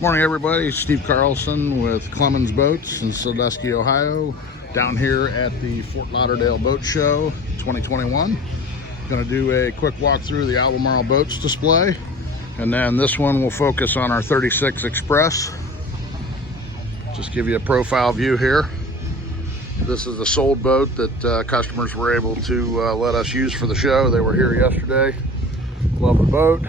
Morning everybody, Steve Carlson with Clemons Boats in Sandusky, Ohio, down here at the Fort Lauderdale Boat Show 2021. Going to do a quick walk through the Albemarle boats display, and then this one will focus on our 36 Express. Just give you a profile view here. This is a sold boat that customers were able to let us use for the show. They were here yesterday. Love the boat.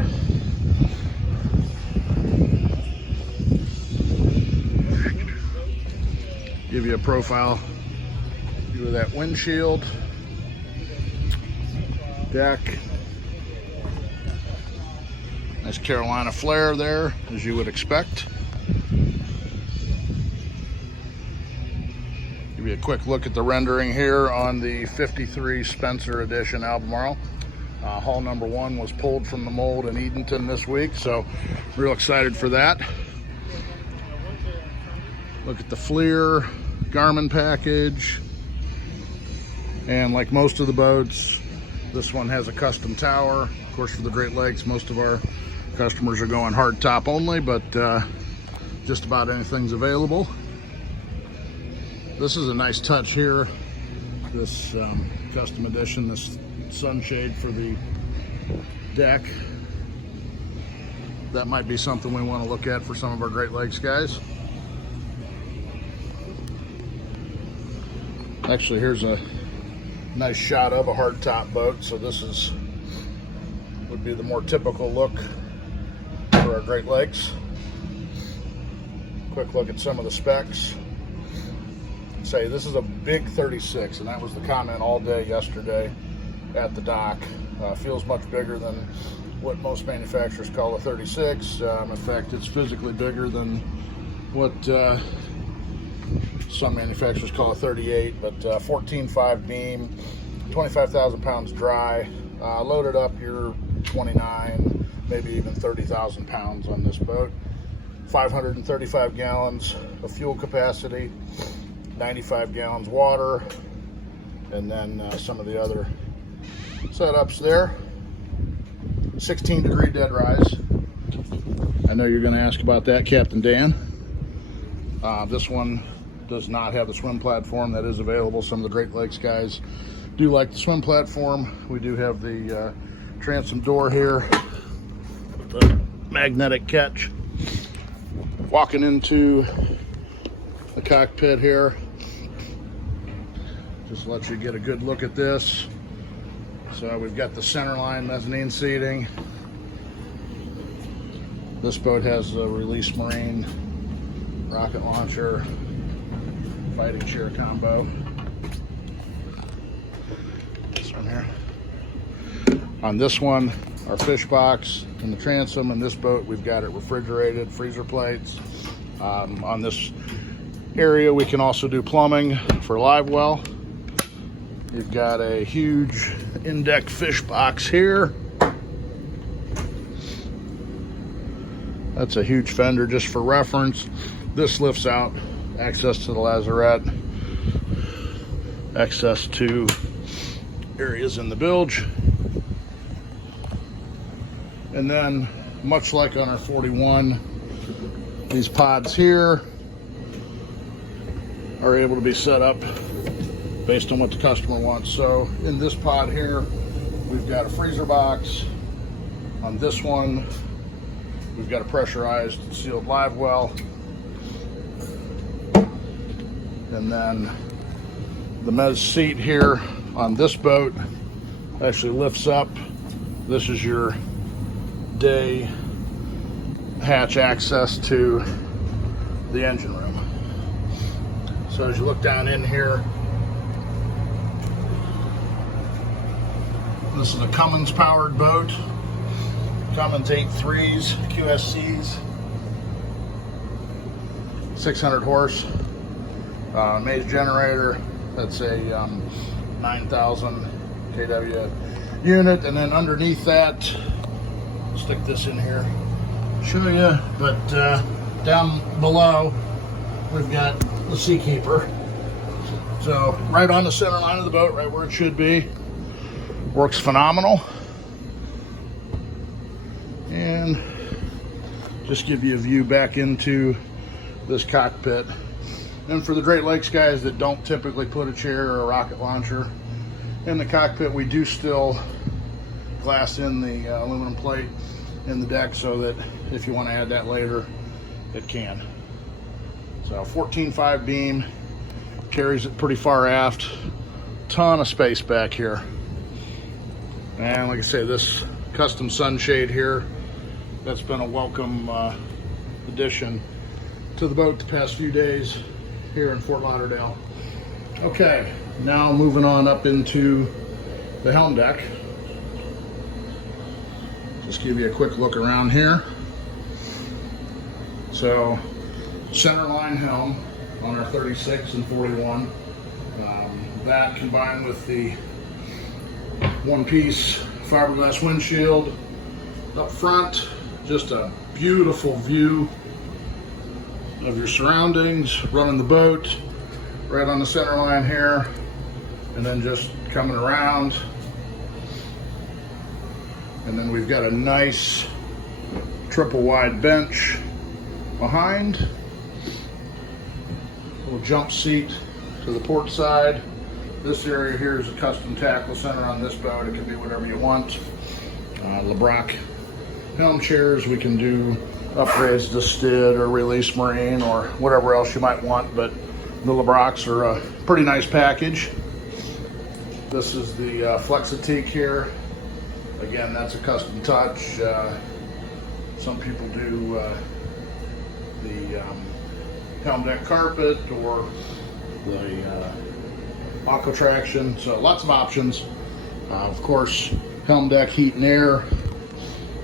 Give you a profile view of that windshield, deck. Nice Carolina flare there, as you would expect. Give you a quick look at the rendering here on the 53 Spencer edition Albemarle. Hull number 1 was pulled from the mold in Edenton this week, so real excited for that. Look at the FLIR Garmin package, and like most of the boats, this one has a custom tower. Of course, for the Great Lakes, most of our customers are going hard top only, but just about anything's available. This is a nice touch here, this custom edition, this sunshade for the deck. That might be something we want to look at for some of our Great Lakes guys. Actually, here's a nice shot of a hardtop boat. So this would be the more typical look for our Great Lakes. Quick look at some of the specs. Say this is a big 36, and that was the comment all day yesterday at the dock. Feels much bigger than what most manufacturers call a 36. In fact, it's physically bigger than what some manufacturers call a 38, but 14.5 beam, 25,000 pounds dry, loaded up your 29, maybe even 30,000 pounds on this boat. 535 gallons of fuel capacity, 95 gallons water, and then some of the other setups there. 16-degree dead rise. I know you're going to ask about that, Captain Dan. This one does not have the swim platform. That is available. Some of the Great Lakes guys do like the swim platform. We do have the transom door here, the magnetic catch. Walking into the cockpit here, just lets you get a good look at this. So we've got the centerline mezzanine seating. This boat has the Release Marine rocket launcher, fighting chair combo. This one here. On this one, our fish box and the transom. In this boat, we've got it refrigerated, freezer plates. On this area, we can also do plumbing for live well. You've got a huge in-deck fish box here. That's a huge fender just for reference. This lifts out, access to the lazarette, access to areas in the bilge. And then, much like on our 41, these pods here are able to be set up based on what the customer wants. So in this pod here, we've got a freezer box. On this one, we've got a pressurized sealed live well. And then the mezz seat here on this boat actually lifts up. This is your day hatch access to the engine room. So as you look down in here, this is a Clemons powered boat. Clemons 8.3s, QSCs, 600 horse. Maze generator, that's a 9,000 kW unit, and then underneath that, stick this in here, show you, but down below we've got the Seakeeper. So right on the center line of the boat, right where it should be. Works phenomenal. And just give you a view back into this cockpit. And for the Great Lakes guys that don't typically put a chair or a rocket launcher in the cockpit, we do still glass in the aluminum plate in the deck so that if you want to add that later, it can. So 14.5 beam, carries it pretty far aft. Ton of space back here. And like I say, this custom sunshade here, that's been a welcome addition to the boat the past few days here in Fort Lauderdale. Okay, now moving on up into the helm deck. Just give you a quick look around here. So, centerline helm on our 36 and 41. That combined with the one-piece fiberglass windshield up front, just a beautiful view of your surroundings, running the boat right on the center line here, and then just coming around. And then we've got a nice triple wide bench behind, little jump seat to the port side. This area here is a custom tackle center on this boat. It can be whatever you want. LeBrock helm chairs, we can do upgrades to Stid or Release Marine or whatever else you might want, but the LeBrocks are a pretty nice package. This is the Flexitique here. Again, that's a custom touch. Some people do the helm deck carpet or the aqua traction, so lots of options. Of course, helm deck heat and air.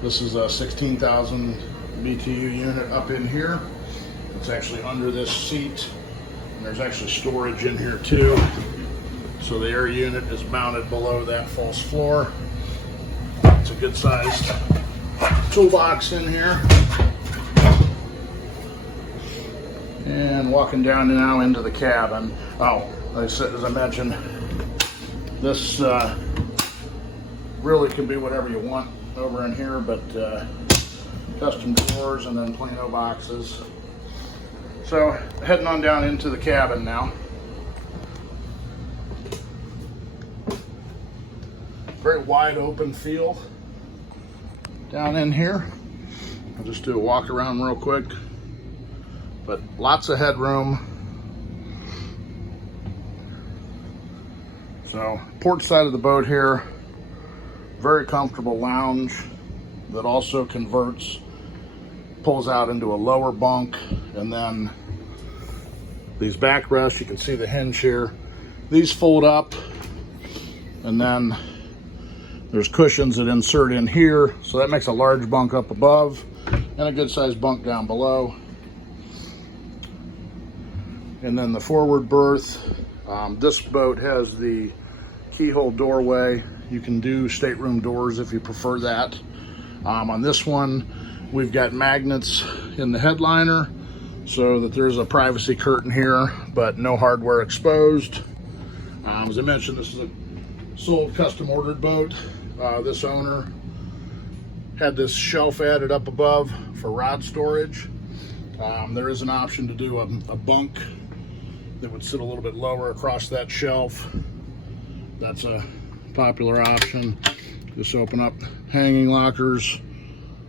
This is a 16,000 BTU unit up in here. It's actually under this seat, and there's actually storage in here too. So the air unit is mounted below that false floor. It's a good sized toolbox in here. And walking down now into the cabin. Oh, as I mentioned, this really can be whatever you want over in here, but custom drawers and then Plano boxes. So heading on down into the cabin now. Very wide open feel down in here. I'll just do a walk around real quick, but lots of headroom. So port side of the boat here, very comfortable lounge that also converts, pulls out into a lower bunk, and then these backrests, you can see the hinge here. These fold up, and then there's cushions that insert in here, so that makes a large bunk up above and a good sized bunk down below. And then the forward berth. This boat has the keyhole doorway. You can do stateroom doors if you prefer that. On this one, we've got magnets in the headliner so that there's a privacy curtain here, but no hardware exposed. As I mentioned, this is a sold custom ordered boat. This owner had this shelf added up above for rod storage. There is an option to do a bunk that would sit a little bit lower across that shelf. That's a popular option. Just open up hanging lockers,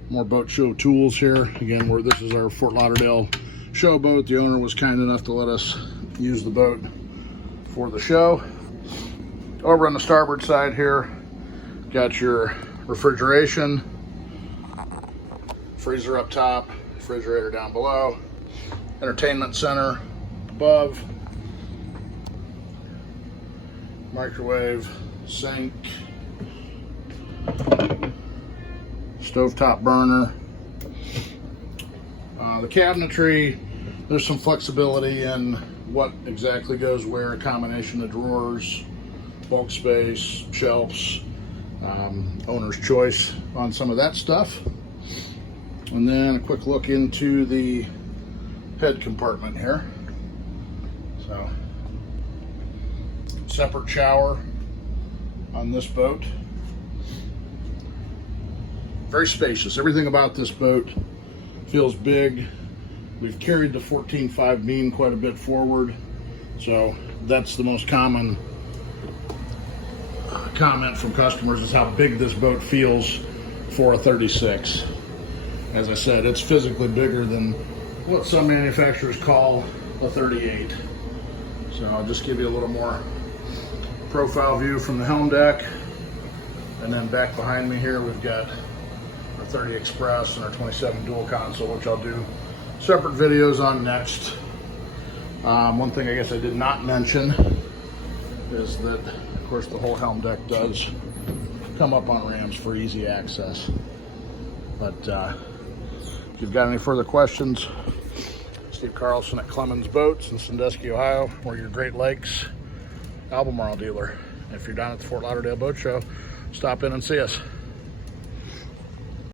more boat show tools here. Again, this is our Fort Lauderdale show boat. The owner was kind enough to let us use the boat for the show. Over on the starboard side here, got your refrigeration, freezer up top, refrigerator down below, entertainment center above, microwave, sink, stovetop burner. The cabinetry, there's some flexibility in what exactly goes where, a combination of drawers, bulk space, shelves, owner's choice on some of that stuff. And then a quick look into the head compartment here. So, separate shower on this boat. Very spacious. Everything about this boat Feels big. We've carried the 14.5 beam quite a bit forward, so that's the most common comment from customers, is how big this boat feels for a 36. As I said, it's physically bigger than what some manufacturers call a 38. So I'll just give you a little more profile view from the helm deck. And then back behind me here, we've got our 30 Express and our 27 dual console, which I'll do separate videos on next. One thing I guess I did not mention is that, of course, the whole helm deck does come up on rams for easy access. But if you've got any further questions, Steve Carlson at Clemons Boats in Sandusky, Ohio. We're your Great Lakes Albemarle dealer. If you're down at the Fort Lauderdale Boat Show, stop in and see us.